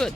끝.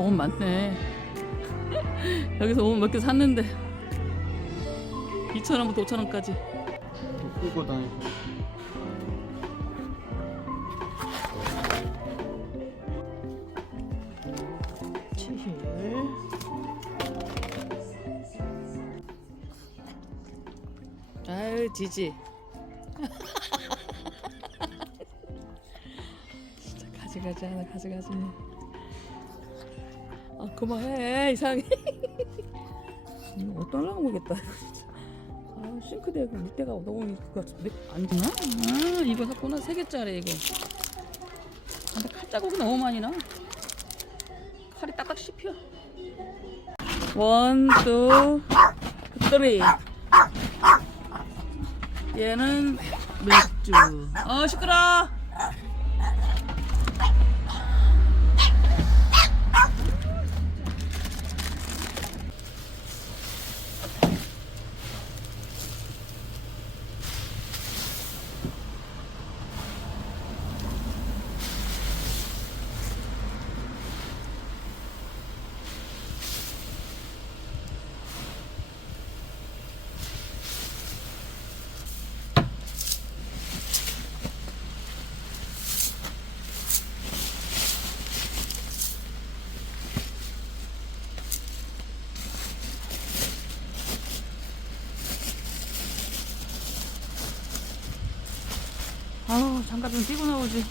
옷 많네. 여기서 옷 몇 개 샀는데 2,000원부터 5,000원까지. 끌고 다니고. 치힐. 아유 지지. 진짜 가지가지 하나 가지가지. 아 그만해 이상해. 어떤 랑 모르겠다 이거 진짜. 아 싱크대에 물때가 너무 그거 안 되나? 아 이거 샀구나 3개짜리 이거. 근데 칼자국이 너무 많이 나. 칼이 딱딱 씹혀. 1, 2, 3. 얘는 맥주. 시끄러. 아우 장갑 좀 끼고 나오지.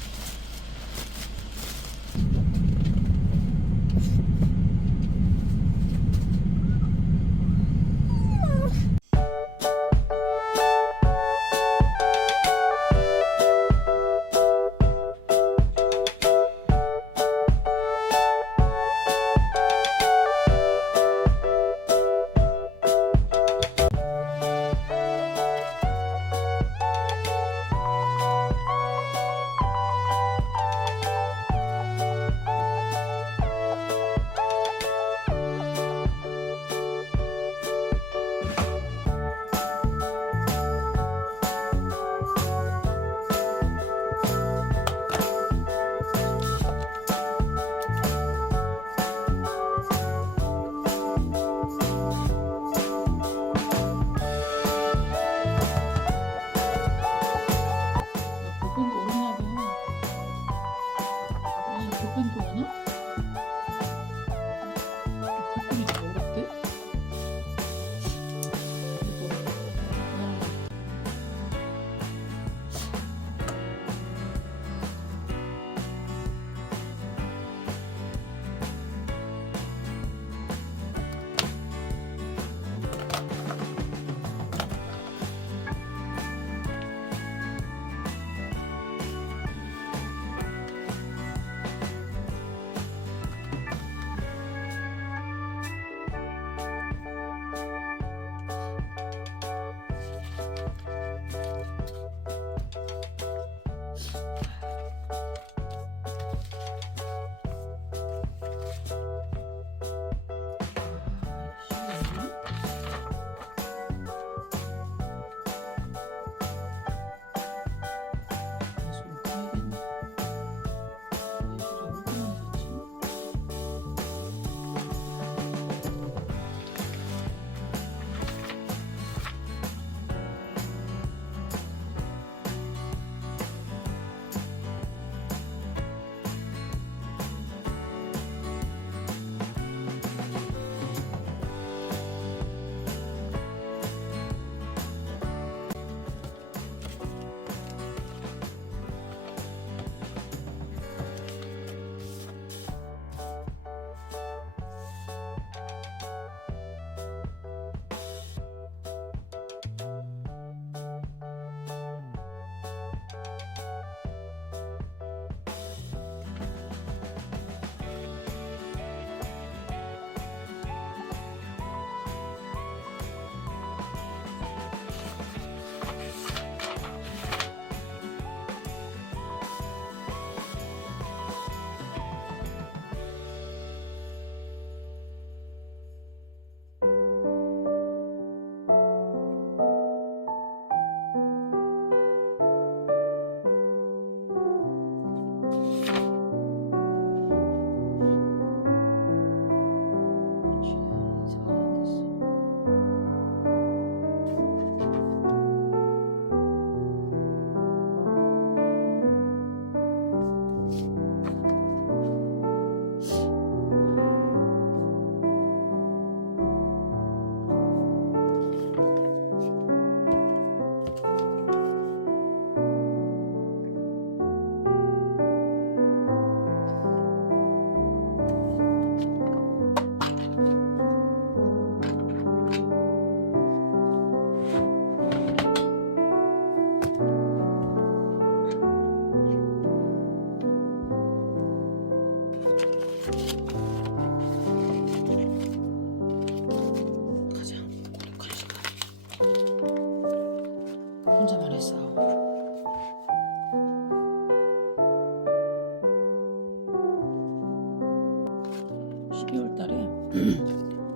12월 달에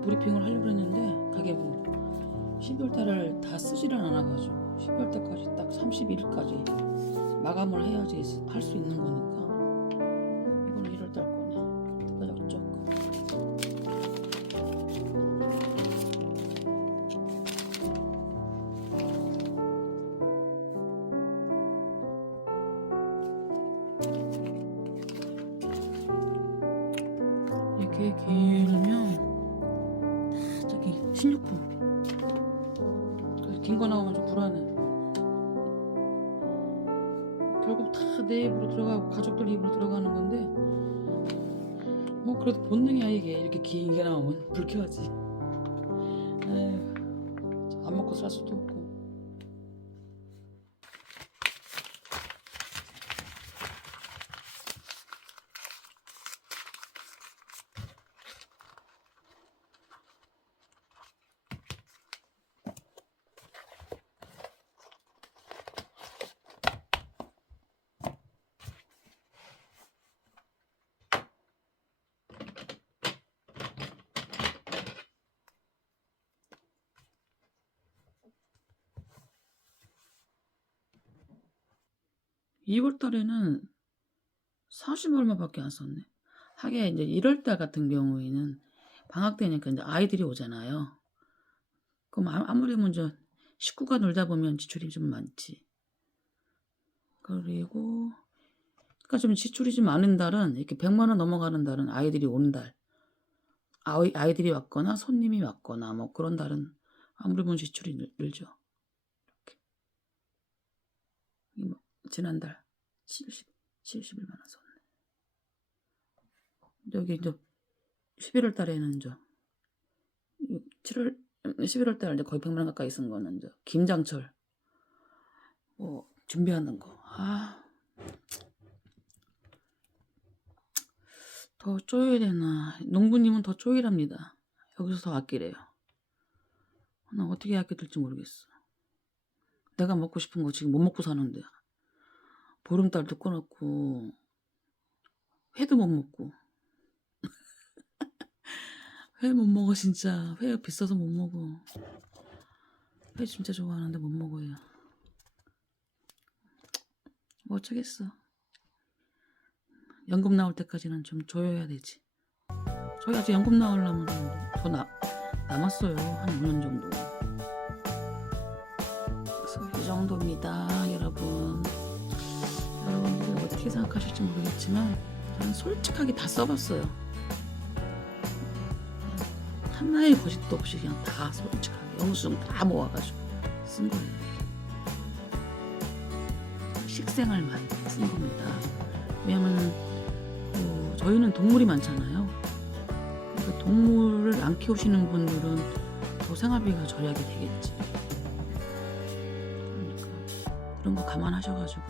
브리핑을 하려고 했는데 가계부 12월 달을 다 쓰지를 않아가지고 12월 달까지 딱 31일까지 마감을 해야지 할 수 있는 거니까 이거는 1월 달 거네. 뾰족쩍. 이렇게 길면 다 저기 16분. 긴 거 나오면 좀 불안해. 결국 다 내 입으로 들어가고 가족들 입으로 들어가는 건데 뭐 그래도 본능이야 이게. 이렇게 긴 게 나오면 불쾌하지. 에휴, 안 먹고 살 수도 없고. 이월 달에는 40 얼마밖에 안 썼네. 하게 이제 1월 달 같은 경우에는 방학 때니까 이제 아이들이 오잖아요. 그럼 아무리 먼저 식구가 놀다 보면 지출이 좀 많지. 그리고 그러니까 좀 지출이 좀 많은 달은 이렇게 100만 원 넘어가는 달은 아이들이 온 달. 아이들이 왔거나 손님이 왔거나 뭐 그런 달은 아무리 보면 지출이 늘죠. 이렇게. 뭐 지난달 71만 원 썼네. 여기 이제 11월 달에는 이제 11월 달에 이제 거의 100만 원 가까이 쓴 거는 이제 김장철 뭐 준비하는 거. 더 쪼여야 되나? 농부님은 더 쪼이랍니다. 여기서 더 아끼래요. 나 어떻게 아껴들지 모르겠어. 내가 먹고 싶은 거 지금 못 먹고 사는데 보름달도 끊었고 회도 못 먹고 회 못 먹어 진짜. 회가 비싸서 못 먹어. 회 진짜 좋아하는데 못 먹어요. 뭐 어쩌겠어. 연금 나올 때까지는 좀 조여야 되지. 저희 아직 연금 나오려면 더 남았어요. 한 5년 정도. 그래서 이 정도입니다, 여러분. 여러분들이 어떻게 생각하실지 모르겠지만 저는 솔직하게 다 써봤어요. 하나의 거짓도 없이 그냥 다 솔직하게 영수증 다 모아가지고 쓴 거예요. 식생활만 쓴 겁니다. 왜냐면 저희는 동물이 많잖아요. 그러니까 동물을 안 키우시는 분들은 더 생활비가 절약이 되겠지. 그러니까 그런 거 감안하셔가지고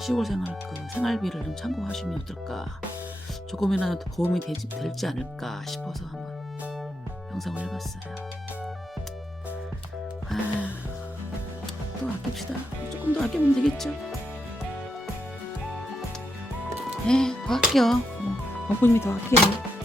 시골 생활비를 좀 참고하시면 어떨까. 조금이라도 도움이 될지 않을까 싶어서 한번 영상을 해봤어요. 또 아낍시다. 조금 더 아끼면 되겠죠. 네, 더 아껴. 어머님이 더 아껴요.